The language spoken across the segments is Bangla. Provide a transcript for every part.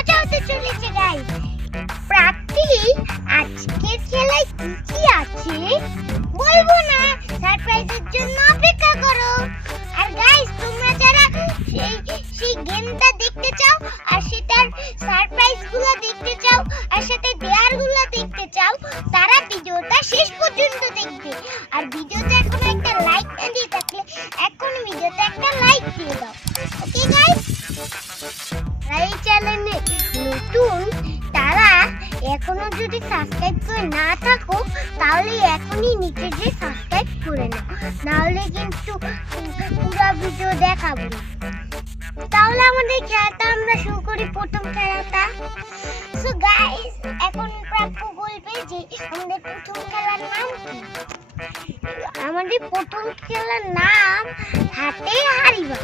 মজা হতে চলেছে গাইস। প্রাপ্তি আজকের খেলায় কি আছে বলবো না, সারপ্রাইজের জন্য অপেক্ষা করো। আর গাইস তোমরা যারা সেই গেমটা দেখতে চাও আর সেটার সারপ্রাইজ গুলো দেখতে চাও আর সাথে দেয়ার গুলো দেখতে চাও, তারা ভিডিওটা শেষ পর্যন্ত দেখবে। আর ভিডিওতে এখন একটা লাইক না দিয়ে থাকলে এখন ভিডিওতে একটা লাইক দিয়ে দাও, ওকে গাইস? এই চ্যানেলে নতুন তারা এখনো যদি সাবস্ক্রাইব করে না থাকো তাহলে এখনই নিচে যে সাবস্ক্রাইব করে নাও, নাহলে কিন্তু পুরো ভিডিও দেখাবো না। তাহলে আমাদের খেলাটা আমরা শুরু করি, প্রথম খেলাটা। সো গাইস এখন প্রাপ্য বলবে যে আমাদের প্রথম খেলার নাম কি। আমাদের প্রথম খেলার নাম হাতে হাড়ি ভাঙা।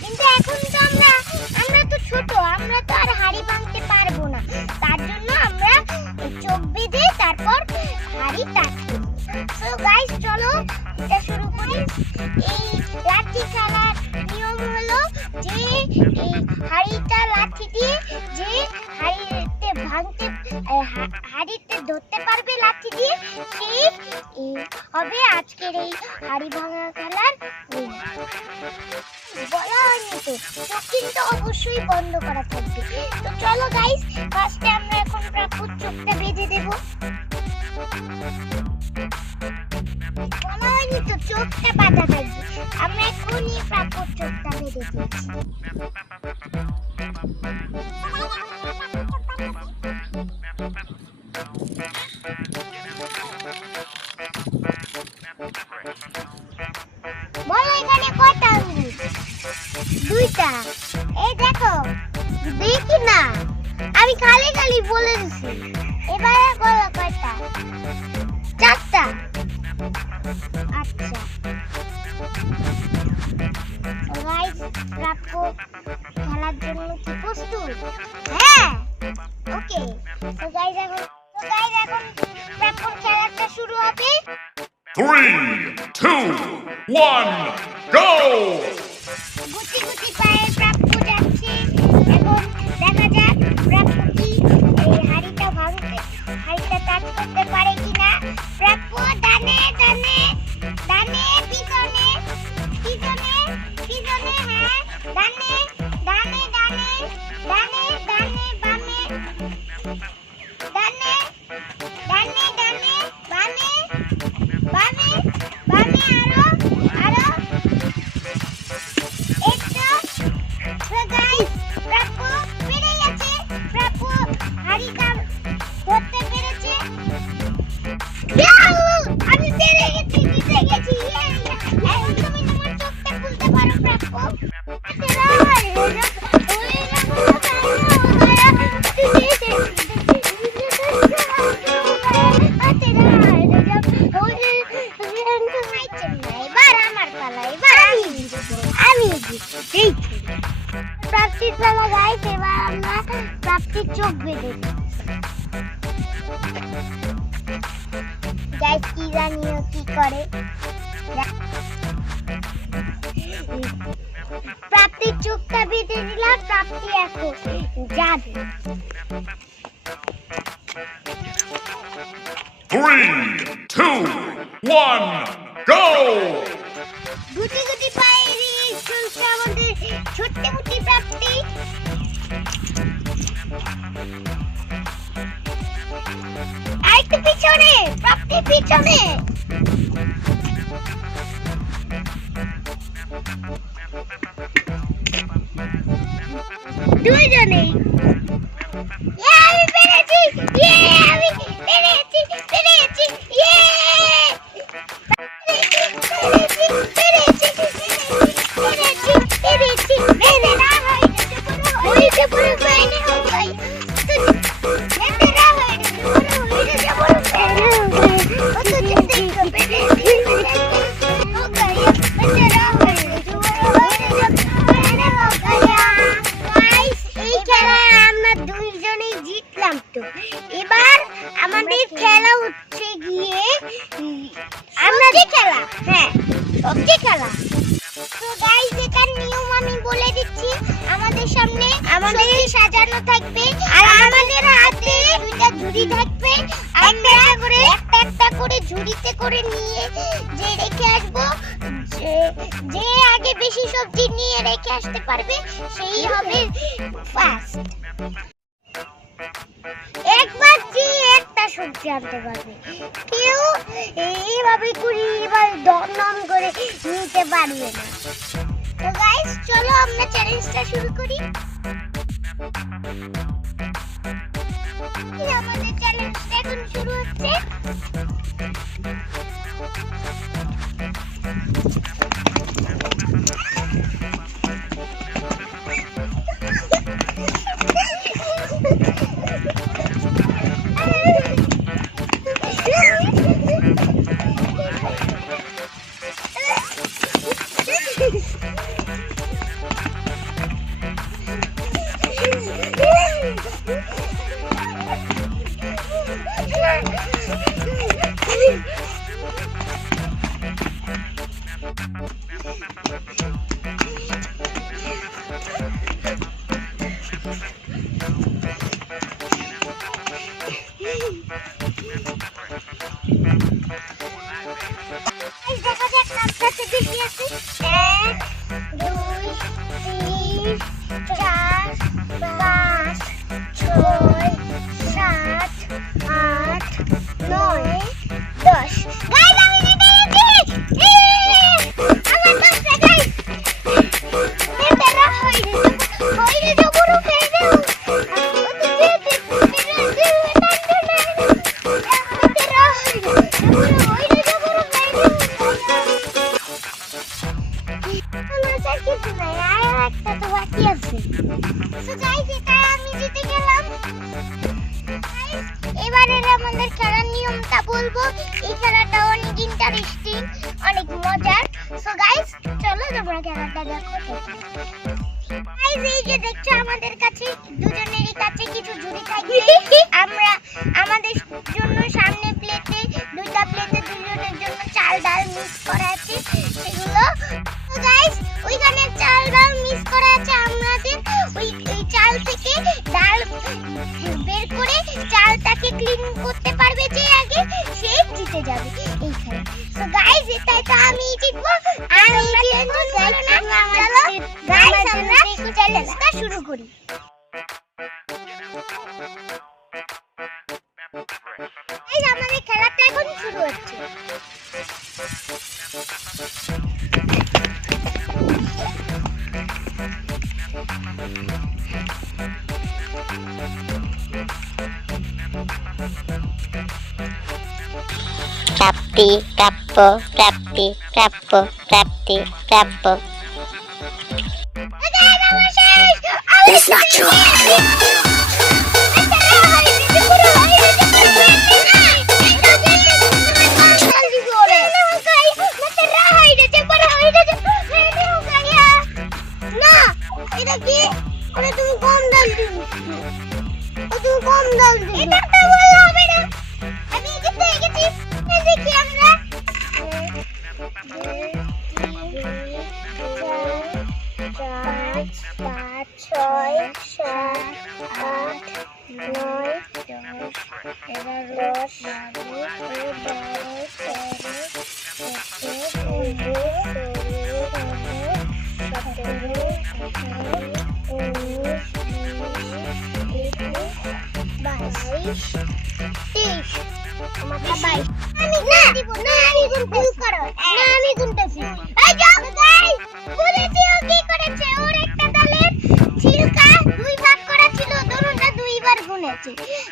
কিন্তু এখন তো আমরা তো ছোট, আমরা তো আর হাড়ি ভাঙতে পারবো না, তার জন্য আমরা চোখ বেঁধে তারপর হাড়ি টানবো। সো গাইস চলো এটা শুরু করি। এই লাঠি খেলার নিয়ম হলো যে এই হাড়িটা লাঠি দিয়ে যে হাড়িতে ধরতে পারবে লাঠি দিয়ে, সেই হবে আজকের এই হাড়ি ভাঙা খেলার উইনার। বলা হয়নি তো, চোখ কিন্তু অবশ্যই বন্ধ করা থাকবে। তো চলো গাইস, ফার্স্টে আমরা এখন প্রাপ্যর চোখটা বেঁধে দেব। বলা হয়নি তো, চোখটা বাঁধা থাকবে। আমরা এখনই প্রাপ্যর চোখটা বেঁধে দিচ্ছি। বলো এখানে কয়টা আঙ্গুল? দুইটা। এই দেখো, দেখি না, আমি খালি খালি বলে দিছি। এবারে বলো কয়টা? চারটা। আচ্ছা গাইস, প্রাপ্য খেলার জন্য কি প্রস্তুত? হ্যাঁ, ওকে। তো গাইস এখন প্রাপ্যর খেলাটা শুরু হবে। 3, 2, 1, go! গুটি গুটি পায়ে প্রাপ্য যাচ্ছে। এখন দেখা যাক প্রাপ্য কি এই হাড়িটা টাচ করতে পারে কিনা। প্রাপ্য ডানে ডানে ডানে, পিছনে পিছনে পিছনে, হ্যাঁ ডানে ডানে ডানে ডানে ডানে, বামে ডানে ডানে ডানে, বামে বামে বামে, আরো একটু। তো গাইস প্রাপ্য পেরে গেছে, প্রাপ্য হাড়িটা ধরতে পেরেছে। আমি পেরে গেছি, জিতে গেছি। এখন তুমি তোমার চোখটা খুলতে পারো প্রাপ্য। প্রাপ্তির পালা গাইস, এবার আমরা প্রাপ্তির চোখ বেঁধে গাইস, কি জানিও কি করে। প্রাপ্তির চোখটা বেঁধে দিলাম, প্রাপ্তি এখন যাবে। 3, 2, 1, go! গুটি গুটি পায়ে চলছে আমাদের ছোট্ট মুটি প্রাপ্তি। আরেকটু পিছনে, প্রাপ্তি পিছনে। দুইজনেই। আমি পেরেছি, আমি পেরেছি পেরেছি, এবার আমাদের খেলা হচ্ছে গিয়ে সবজি খেলা। হ্যাঁ, সবজি খেলা। তো গাইস এটার নিয়ম আমি বলে দিচ্ছি। আমাদের আমাদের সামনে আমাদের সাজানো থাকবে আর আমাদের হাতে দুইটা ঝুড়ি থাকবে। আমরা করে একটা করে ঝুড়িতে করে নিয়ে যে রেখে আসবো, যে আগে বেশি সবজি নিয়ে রেখে আসতে পারবে সেই হবে ফার্স্ট। একবার যে একটা সবজি আনতে পারবে, কেউ এইভাবে করে এবার দম করে নিতে পারবে না। তো গাইস চলো আমরা চ্যালেঞ্জটা শুরু করি। আমাদের চ্যালেঞ্জটা এখন শুরু হচ্ছে। দেখা যাক নামটা থেকে কি আছে। 1 2 3 4 5 6 7 8 9 10। গাইস আমি জিতে গেছি। আমার 10টা গাইস। এটা হইরে জবরু ফেলে দাও। এবারে আমাদের খেলার নিয়মটা বলবো। এই খেলাটা অনেক ইন্টারেস্টিং, অনেক মজার। সো গাইস চলো তোমরা খেলাটা দেখো। গাইস এই যে দেখছো আমাদের কাছে দুজনেরই কাছে কিছু ঝুড়ি থাকবে। আমরা আমাদের জন্য সামনে প্লেটে দুইটা প্লেটে দুজনের জন্য চাল ডাল মিক্স করা আছে সেগুলো। তো গাইস ওইখানে চাল ডাল মিক্স করা আছে, আমাদের ওই চাল থেকে ডাল বের করে চালটাকে ক্লিন করতে পারবে যে আগে সে জিতে যাবে এই খেলা। সো গাইস এটাই তো আমি জিতবো। আমি জিতবো চলো না, চলো গাইস আমরা চ্যালেঞ্জটা শুরু করি। গাইস আমাদের খেলাটা এখন শুরু হচ্ছে। Rappi, rappo, rappi, rappo, rappi, rappo. That's not true.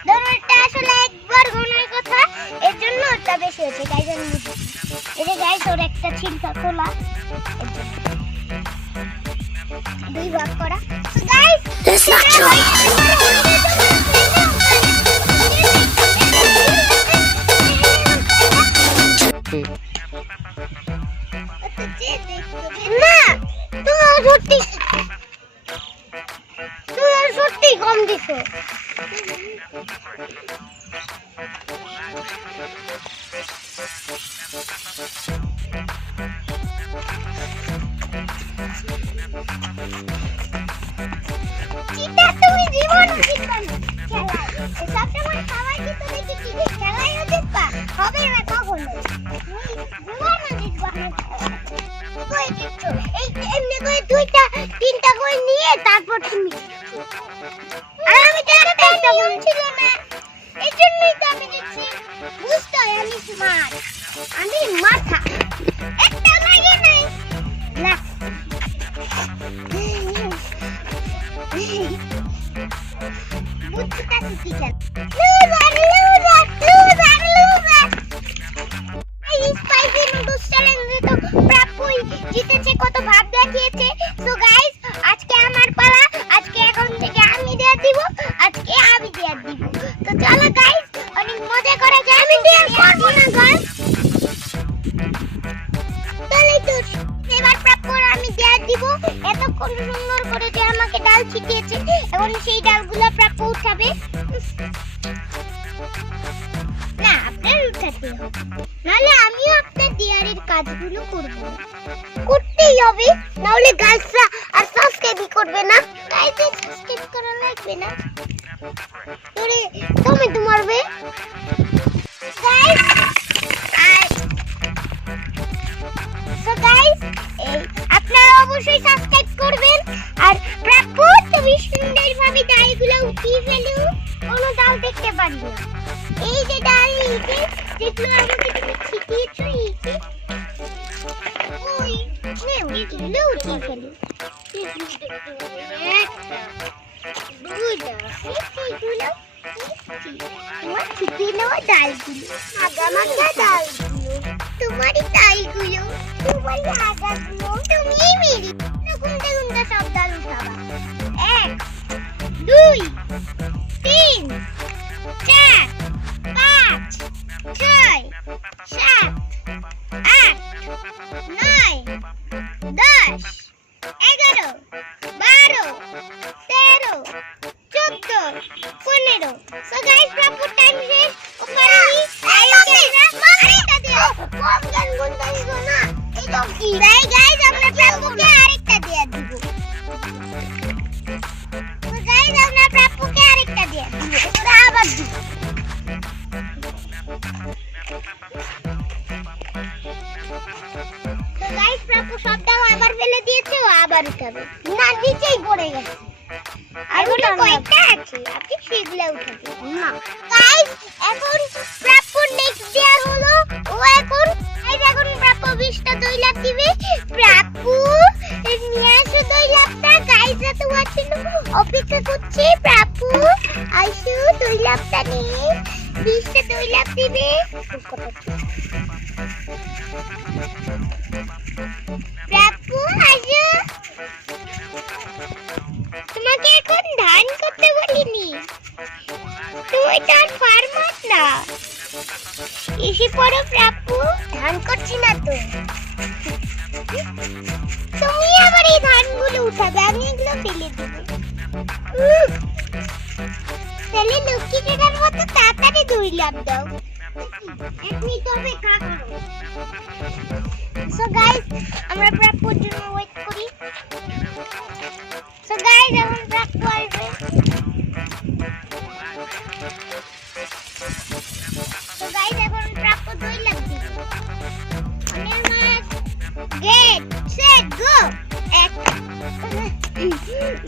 দরটা আসলে একবার গোনার কথা, এর জন্য ওটা বেশি হয়েছে গাইস। আমি এই যে গাইস ওর একটা ছিলকা খোলা, এর জন্য দুই ভাগ করা। তো গাইস That's not true. না তোমার সত্যি কম দিছো। দুইটা তিনটা করে নিয়ে তারপর তুমি আর আমি তো একটা নিয়ম ছিল না এই জন্যই তো আমি দিচ্ছি বুঝতে হয় আমি স্মার্ট আমি মাথা একটা লাগে নাই না বুঝতে পারছি কেন লুজার এই স্পাইসি নুডলস চ্যালেঞ্জে তো প্রাপ্যই জিতেছে কত ভাব দেখিয়েছে সো গাইস আজকে আমার পালা আজকে এখন থেকে আমি দেয়া দিব আজকে আমি দেয়া দিব তো চলো গাইস অনেক মজা করা যায় আমি দেয়া করব না গাইস তাহলে তো এবার প্রাপ্যর আমি দেয়া দিব এতক্ষণ সুন্দর করে যে আমাকে ডাল ছিটিয়েছে এখন সেই ডালগুলো প্রাপ্য উঠাবে না আপনার উঠাতে হবে নাহলে আমিও আপনার দিয়ারের কাজগুলো করব করতেই হবে নাহলে গাইসরা আর সাবস্ক্রাইব করবে না গাইস সাবস্ক্রাইব করা লাগবে না তোরে তুমি তো মারবে গাইস আর সো গাইস এই আপনারা অবশ্যই সাবস্ক্রাইব করবেন আর প্রাপ্য তুমি সুন্দরভাবে ডালগুলো উঠিয়ে ফেলো কোনো ডাল দেখতে পারি না এই যে ডাল নিচে যেগুলো আমাকে তুমি ছিটিয়েছো এই যে ওই নে ওইগুলো উঠিয়ে ফেলো একটা দুইটা সেগুলো তোমার ছিটিয়ে নেওয়া ডালগুলো আগামাগা ডালগুলো তোমারই ডালগুলো তোমারই আগাগুলো তুমি মেরি কোনটা কোনটা সব ডাল উঠাবা 1 2 3 4 5 6 7 8 9 10 11 12 13 14 15 সো গাইস প্রপার টাইম শেষ ওপারি আরেকটা দিও কম গান গুনতাইছো না এটা কি তাই গাইস আমরা প্রাপ্যকে আরেকটা দেয়া দিব সো গাইস আমরা প্রাপ্যকে আরেকটা দেয়া দিব এটা আবার দিব তো গাইস প্রাপ্য সব ডাল আবার ফেলে দিয়েছে ও আবার উঠাবে না নিচেই পড়ে গেছে আর ওটা কয়টা আছে আপনি সেগুলো উঠাবেন না গাইস এখন প্রাপ্য নেক্সট দেয়ার হলো ও এখন প্রাপ্য 20টা দই লাভ দিবে প্রাপ্য নিয়ে আসো দই লাভটা গাইস এত ওয়াচিং অপেক্ষা করছে প্রাপ্য আইসো দই লাভটা নিয়ে 20টা দই লাভ দিবে প্রাপ্য আইসো তোমাকে এখন ধান করতে বলিনি তুমি তার ফার্মার না এসে পড়ো প্রাপ্য ধান করছি না তো তুমি আবার এই ধানগুলো উঠাবে আমি এগুলো ফেলে দেবো তাহলে লক্ষ্মী কাকার মতো তাড়াতাড়ি দই লাভ দাও এক মিনিট অপেক্ষা করো সো গাইস আমরা প্রাপ্যর জন্য ওয়েট করি সো গাইস এখন প্রাপ্য আসবে সো গাইস এখন প্রাপ্য দই লাভ দিবে অনের মাস গেট সেট গো 1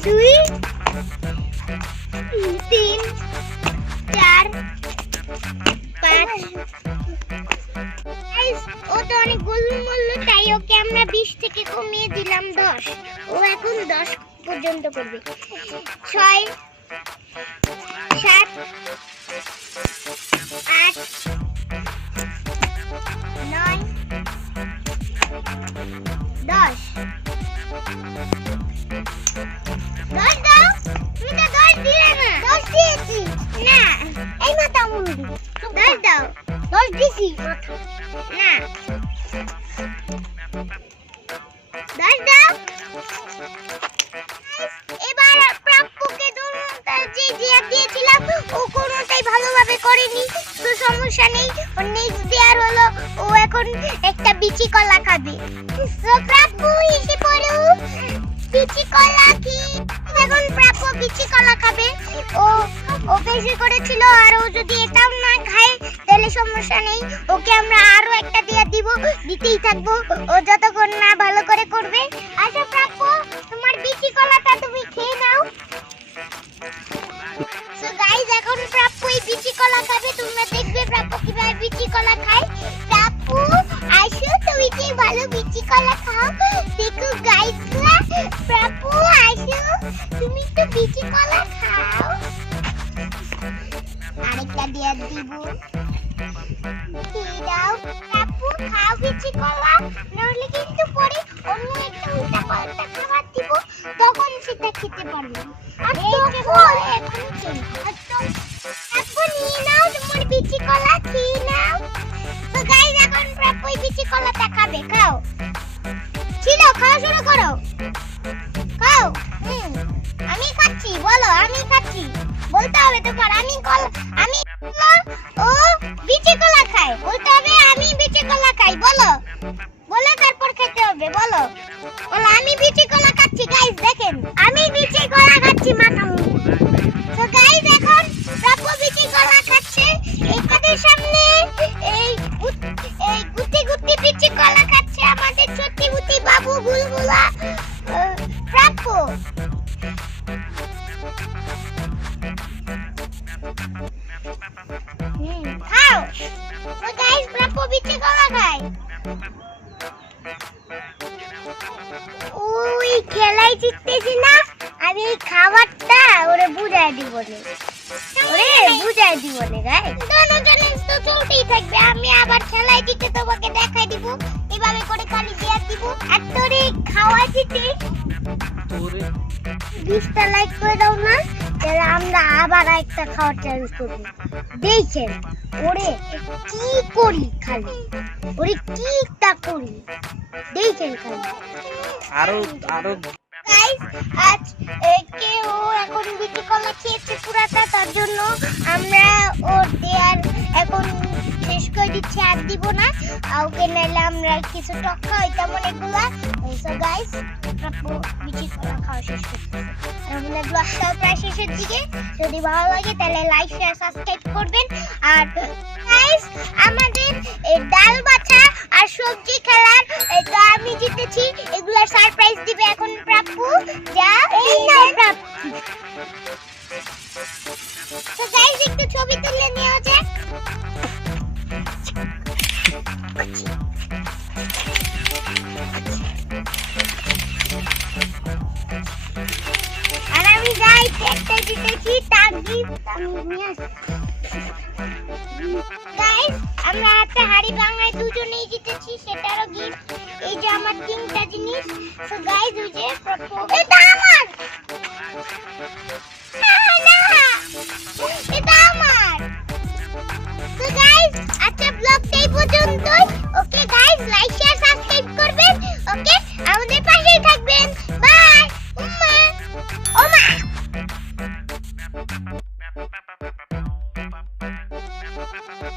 2 3 4 5 ও তো অনেক গোলু মল্লু তাই ওকে আমরা 20 থেকে কমিয়ে দিলাম 10 ও এখন 10 পর্যন্ত করবে 6 7 8 9 10 দাও তুমি তো 10 দিলে না 10 দিয়েছি না এই মাথা মুন্ডি 10 দাও 10 দিছি মাথা না 10 দাও এবার প্রাপ্যকে দুটা যে দিয়েছিলাম ও কোনোটাই ভালোভাবে করেনি তো সমস্যা নেই ও নেক্সট দেয়ার হলো ও এখন একটা বিচি কলা খাবে তো প্রাপ্য এসে পড়ো বিচি কলা কি এখন প্রাপ্য বিচি কলা খাবে ও বেশি করেছিল আর ও যদি এটাও না খায় তাহলে সমস্যা নেই ওকে আমরা আরো একটা দিয়ে দিব দিতেই থাকবো ও যতক্ষণ না ভালো করে করবে আচ্ছা প্রাপ্য বিচি কলাটা তুমি খেয়ে নাও। সো গাইস এখন প্রাপ্পু এই বিচি কলা খাবে, তোমরা দেখবে প্রাপ্পু কিভাবে বিচি কলা খায়। প্রাপ্পু আসো, তুমি কি ভালো বিচি কলা খাও, দেখো গাইসরা, প্রাপ্পু আসো, তুমি তো বিচি কলা খাও। আরেকটা দিয়ে দিব, দিয়ে দাও। প্রাপ্পু খাও বিচি কলা, নইলে কিন্তু পরে অন্য একটা উল্টা পাল্টা খাবার দিব, তখন সেটা খেতে পারবে। আর তখন প্রাপ্পু নিয়ে নাও তোমার বিচি কলা, খেয়ে নাও। তো গাইস এখন প্রাপ্পু এই বিচি কলাটা খাবে, খাও। ছিল, খাওয়া শুরু করো, খাও। আমি খাচ্ছি, বলো আমি খাচ্ছি, বলতে হবে তোমার। আমি ও বিচি কলা খায়, বলতে হবে আমি বিচি কলা খাই, বলো, বলে তারপর খেতে হবে, বলো, বলো আমি বিচি কলা খাচ্ছি। গাইস দেখেন আমি বিচি কলা খাচ্ছি, মাখামু। তো গাইস এখন প্রাপ্পু বিচি কলা খাচ্ছে, এখানের সামনে এই গুটি গুটি বিচি কলা খাচ্ছে আমাদের ছোটি গুটি বাবু বুলবুলা প্রাপ্পু। খাও। তো গাইস প্রাপ্পু বিচি কলা খায়। ওই খেলায় জিততেছি না, আমি এই খাবারটা ওরে বুঝাই দিব রে, ওরে বুঝাই দিব রে গাইস। দোনো চ্যালেঞ্জ তো চলতেই থাকবে, আমি আবার খেলায় জিতে তোমাকে দেখাই দিব, এভাবে করে খালি দিয়ে দিব। আর তোরে খাওয়া জিতে 20টা লাইক করে দাও না, তাহলে আমরা আবার একটা খাওয়ার চ্যালেঞ্জ করব। দেখেন ওরে কি করি, খালি ওরে কিটা করি, দেখেন খালি। আরো গাইস আজ কেউ এখন বিচি কলা খেয়েছে পুরাটা, তার জন্য আমরা ওর দেয়ার এখন শেষ করে দিচ্ছি, আর দিব না ওকে, নাইলে আমরা কিছু টক্কা হইতাম অনেকগুলা। সো গাইস প্রাপ্পু বিচি কলা খাওয়া শেষ করতেছে, আমাদের ব্লগটা প্রায় শেষের দিকে। যদি ভালো লাগে তাহলে লাইক শেয়ার সাবস্ক্রাইব করবেন। আর গাইস আমাদের ডাল বাছা আর সবজি খেলার তো আমি জিতেছি, এগুলার সারপ্রাইজ দিবে এখন প্রাপ্পু। যা এই নাও প্রাপ্পু। তো গাইস একটু ছবি তুলে নেওয়া যাক। আর আমি যাই একটা জিতেছি, তার গিফট আমি নিয়ে আসি। গাইস আমরা একটা হাড়ি ভাঙায় দুজনেই জিতেছি, সেটারও গিফট এই যে আমার 3টা জিনিস। সো গাইস ওই যে প্রাপ্পু